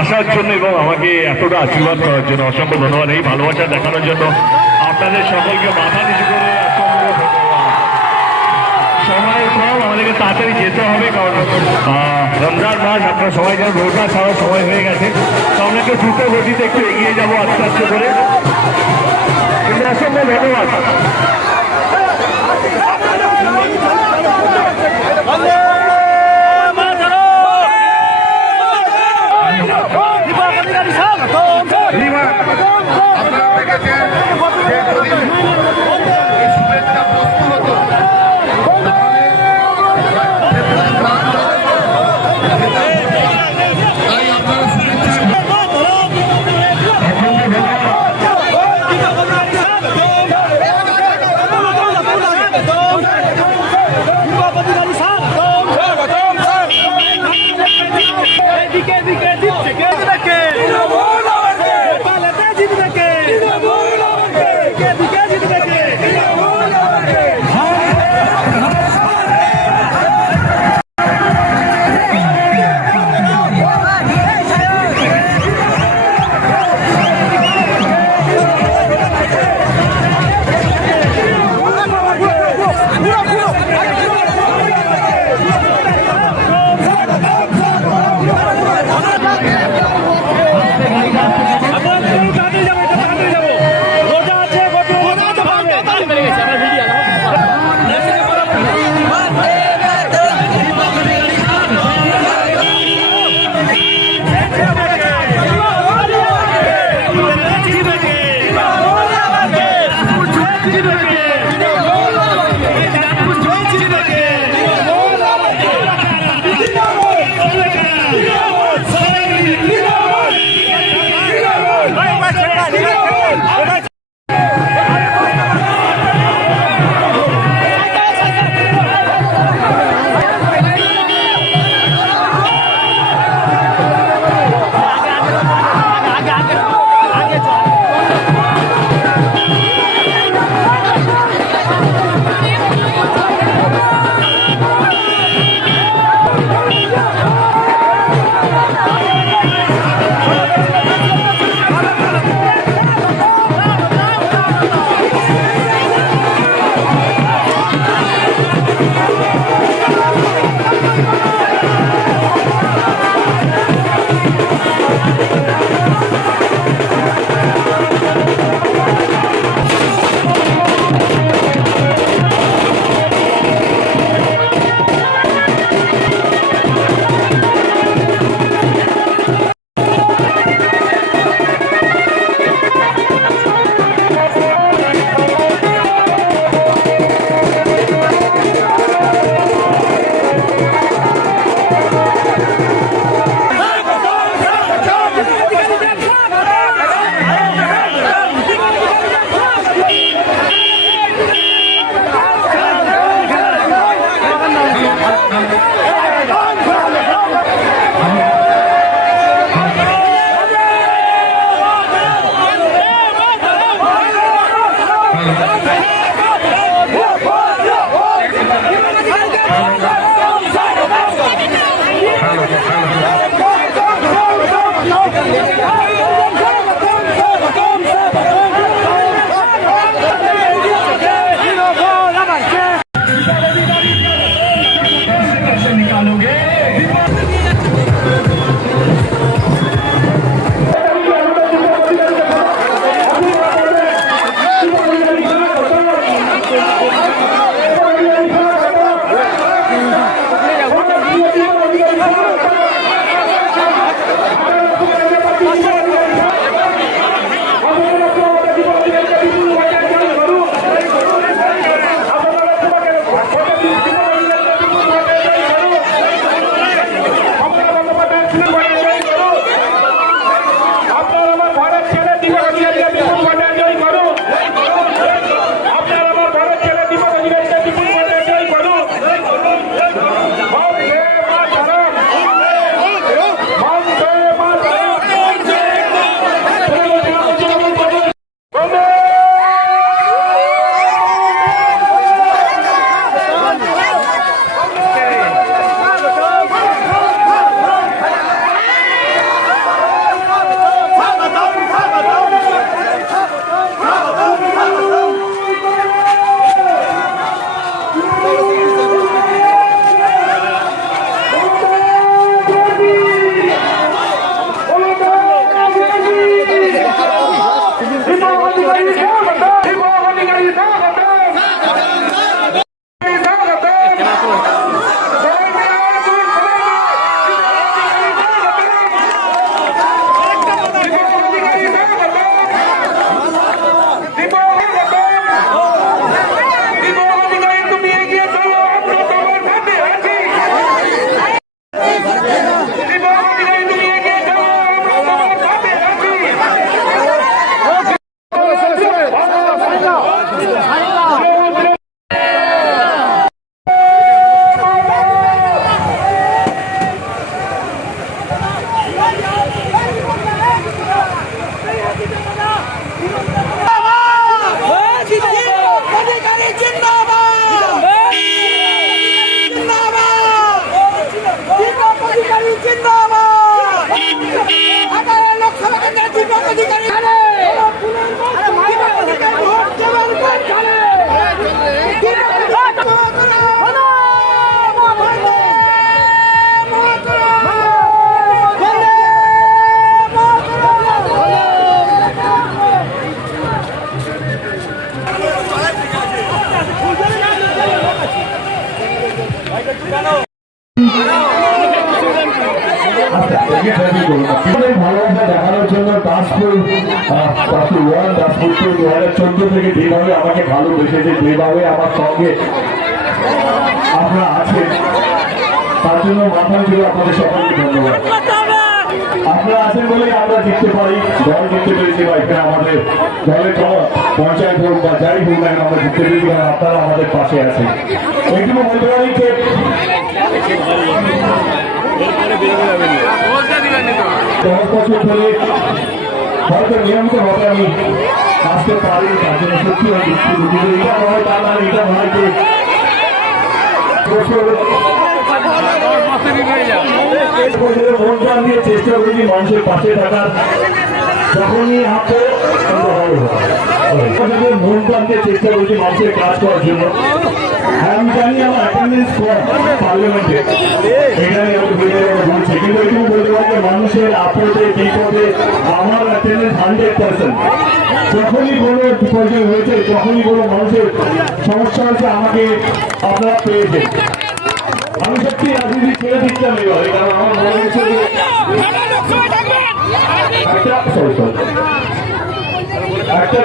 আসার জন্য এবং আমাকে এতটা আশীর্বাদ করার জন্য অসংখ্য ধন্যবাদ এই ভালোবাসা দেখানোর জন্য। আপনাদের সকলকে মাথা নিচু করে তাড়াতাড়ি যেতে হবে কারণ রমজান মাস, আপনারা সবাই যেন রোজা খাওয়ার সময় হয়ে গেছে। তো আমরা একটু দ্রুত গতিতে একটু এগিয়ে যাব আস্তে আস্তে করে। কিন্তু অসংখ্য ধন্যবাদ। 아니 ভালোবাসা জন্য দাসপুর থেকে যেভাবে আমাকে ধন্যবাদ আপনারা আছেন আমরা জিততে পারি দল জিততে পেরেছি বা এখানে আমাদের দলের পঞ্চায়েত হোক যাই হোক আমরা জিততে পেরেছি আপনারা আমাদের পাশে আছেন। এইটুকু বলতে পারি যে চেষ্টা করি মানুষের পাশে থাকার যখনই হাতে মন চেষ্টা করছি মানুষের কাজ করার জন্য আমি জানি আমার অ্যাটেন্ডেন্স পার্লামেন্টে এখানে আমি বলে বলছি কিন্তু এটুকু বলতে পারি মানুষের আপদে বিপদে আমার অ্যাটেন্ডেন্স হান্ড্রেড পার্সেন্ট যখনই কোনো বিপর্যয় হয়েছে যখনই কোনো মানুষের সমস্যা হয়েছে আমাকে আপনারা পেয়েছেন আমি সত্যি রাজনীতি ছেড়ে দিচ্ছিলাম এবারে কারণ আমার মনে হচ্ছে যে একটা সরি সরি একটা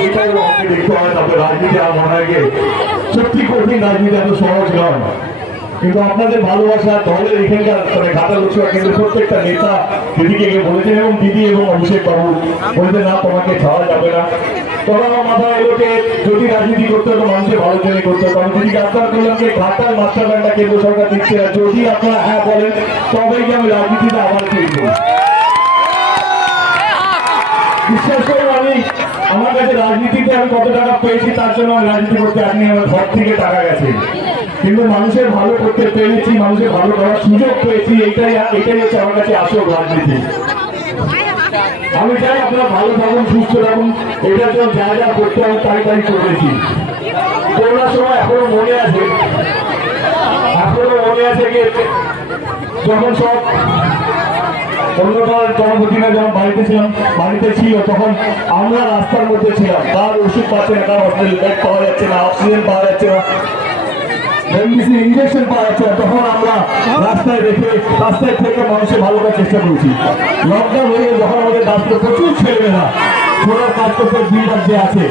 যেটা আমাকে দেখতে হয় তারপরে রাজনীতি আর মনে সত্যি কঠিন রাজনীতি এত সহজ নয় কিন্তু আপনাদের ভালোবাসা দলের এখানকার মানে ঘাটা লোকসভা কেন্দ্রের প্রত্যেকটা নেতা দিদিকে গিয়ে বলেছেন এবং দিদি এবং অভিষেক বাবু বলতে না তোমাকে ছাড়া যাবে না তখন আমার মাথায় এলো যে যদি রাজনীতি করতে হতো মানুষের ভালো জন্য করতে হতো আমি দিদিকে আবদার করলাম যে ঘাটার মাস্টার প্ল্যানটা কেন্দ্র সরকার দিচ্ছে না যদি আপনারা হ্যাঁ বলেন, তবেই যে আমি রাজনীতিতে আবার ফিরবো। বিশ্বাস করুন আমি, আমার কাছে রাজনীতিতে আমি কত টাকা পেয়েছি তার জন্য আমি রাজনীতি করতে আসিনি আমার ঘর থেকে টাকা গেছে। কিন্তু মানুষের ভালো করতে পেরেছি, মানুষের ভালো করার সুযোগ পেয়েছি এটাই এটাই হচ্ছে আমার কাছে আসল রাজনীতি। আমি চাই আপনারা ভালো থাকুন, সুস্থ থাকুন এটার জন্য যা যা করতে হবে তাই তাই করেছি। করোনার সময় এখনও মনে আছে, এখনও মনে আছে যখন সব যখন বাড়িতে ছিলাম, বাড়িতে ছিল, তখন আমরা রাস্তার মধ্যে ছিলাম। কার ওষুধ পাচ্ছে না কার হসপিটাল বেড পাওয়া যাচ্ছে না অক্সিজেন পাওয়া যাচ্ছে না। ইঞ্জেকশন পাওয়া যাচ্ছে তখন আমরা রাস্তায় রেখে, রাস্তায় থেকে মানুষের ভালো করার চেষ্টা করেছি। লকডাউন হয়ে যখন আমাদের রাস্তায় প্রচুর ছেলেমেয়েরা ছোড়ার কাজ করতে বিল্ডার যে আছে,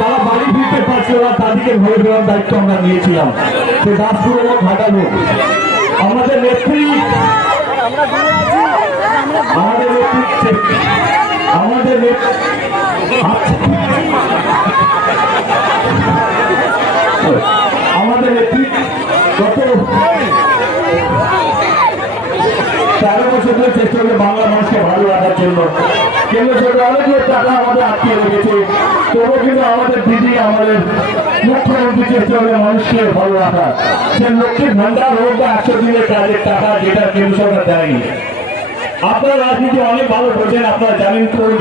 তারা বাড়ি ফিরতে পারছিল না, তাদেরকে ঘরে ফেরার দায়িত্ব আমরা নিয়েছিলাম। সে দাসপুর এবং ঘাটালো আমাদের নেত্রী আমাদের আমাদের। আমাদের তেরো বছর ধরে চেষ্টা করে বাংলা মানুষকে ভালো রাখার জন্য। কেন্দ্র সরকার অনেকগুলো টাকা আমাদের আটকে রেখেছে তবু কিন্তু আমাদের দিদি আমাদের মুখ্যমন্ত্রী চেষ্টা করে মানুষকে ভালো রাখা সে লক্ষ্মী ভান্ডার হোক বা একশো দিনের কাজের টাকা যেটা কেন্দ্র সরকার দেয়নি। আপনারা রাজনীতি অনেক ভালো বোঝেন, আপনারা জানেন কোন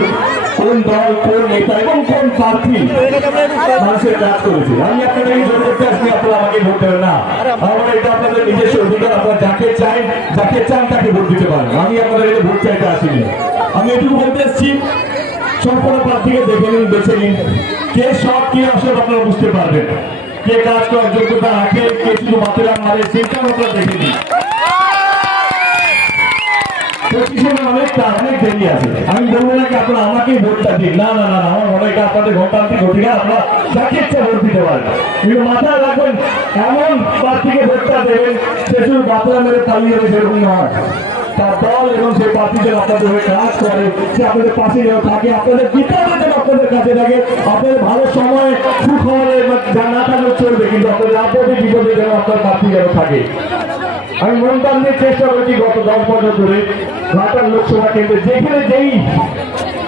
কোন দল, কোন নেতা এবং কোন প্রার্থী মানুষের কাজ করেছে। আমি আপনাদের এই জোর করতে আসছি, আপনারা আমাকে ভোট দেবেন না। আমার এটা আপনাদের নিজস্ব অধিকার, আপনারা যাকে চাই, যাকে চান তাকে ভোট দিতে পারেন। আমি আপনাদের এই ভোট চাইতে আসিনি। আমি এটুকু বলতে এসেছি, সম্পূর্ণ প্রার্থীকে দেখে নিন, বেছে নিন। কে সব কে অসৎ, আপনারা বুঝতে পারবেন। কে কাজ করার যোগ্যতা রাখে, কে শুধু মাত্রা মারে সেটাও আপনারা দেখে নিন পঁচিশে অনেকটা আমি আমাকেই ভোটটা দিন। না না না আমার মনে হয় আপনাদের গণতান্ত্রিক অধিকার, আপনারা যাকে রাখবেন, এমন প্রার্থীকে ভোটটা দেবেন, সে শুধু বাতলা মেরে করে, সে আপনাদের পাশে যেন থাকে, আপনাদের বিপদে আপনাদের কাছে থাকে, আপনাদের ভালো সময়, সুখবরে না থাকলেও চলবে, কিন্তু আপনাদের আপদে বিপদে যেন আপনার প্রার্থী যেন থাকে। আমি মন প্রাণ দিয়ে চেষ্টা করেছি গত দশ বছর ধরে ঘাটাল লোকসভা কেন্দ্রে, যেখানে যেই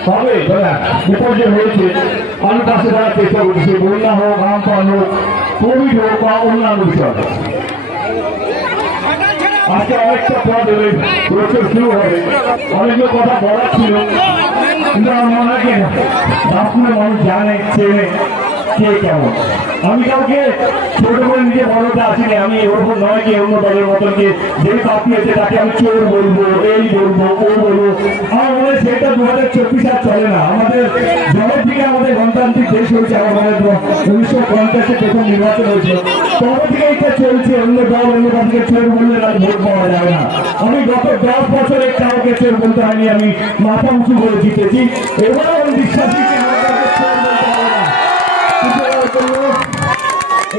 হবে বিপর্যয় হয়েছে, আমি পাশে দাঁড়ার চেষ্টা করছি। বন্যা হোক, আমফান হোক, কোভিড হোক বা অন্যান্য বিষয়। আজকে অনেকটা পদ হবে প্রচুর শুরু হবে। অনেকগুলো কথা বলার ছিল। কিন্তু আমার মনে হয় কি মানুষ জানে, চেনে কে কেমন। আমি কাউকে ছোট করে নিজে বড়টা আসিনি আমি ওরকম নয় কি অন্য দলের মতন কি যে কাঁপিয়েছে তাকে আমি চোর বলব, এই বলব, ও বলব। আমার মনে সেটা দু হাজার চব্বিশ আর চলে না। আমাদের জলের দিকে আমাদের গণতান্ত্রিক দেশ হয়েছে হয় উনিশশো পঞ্চাশে প্রথম নির্বাচন হয়েছিল তখন থেকে এটা চলছে, অন্য দল, অন্য দলকে চোর বললে আর ভোট পাওয়া যাবে না। আমি গত দশ বছরে কাউকে চোর বলতে হয়নি, আমি মাথা উঁচু করে জিতেছি। এবারে আমি বিশ্বাসী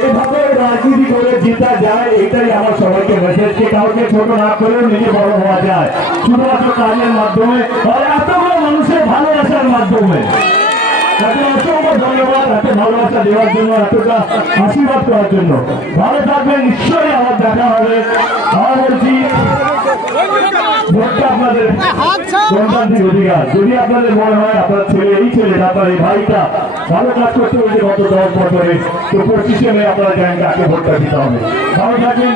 এইভাবে রাজনীতি করে জিতা যায়, এটাই আমার সবাইকে মেসেজ কে কাউকে ছোট না করেও নিজে বড় হওয়া যায়। শুধুমাত্র কাজের মাধ্যমে আর এতগুলো মানুষের ভালোবাসার মাধ্যমে। ভালোবাসা দেওয়ার জন্য, এতটা আশীর্বাদ করার জন্য। ভালো থাকবেন, নিশ্চয়ই আমার দেখা হবে। আমার বলছি যদি আপনাদের মনে হয় আপনার ছেলে এই ছেলে আপনার এই ভাইটা। ভালো কাজ করতে হয়েছে গত দশ বছরে তো পঁচিশে আপনারা কাকে ভোটটা দিতে হবে। ভালো থাকবেন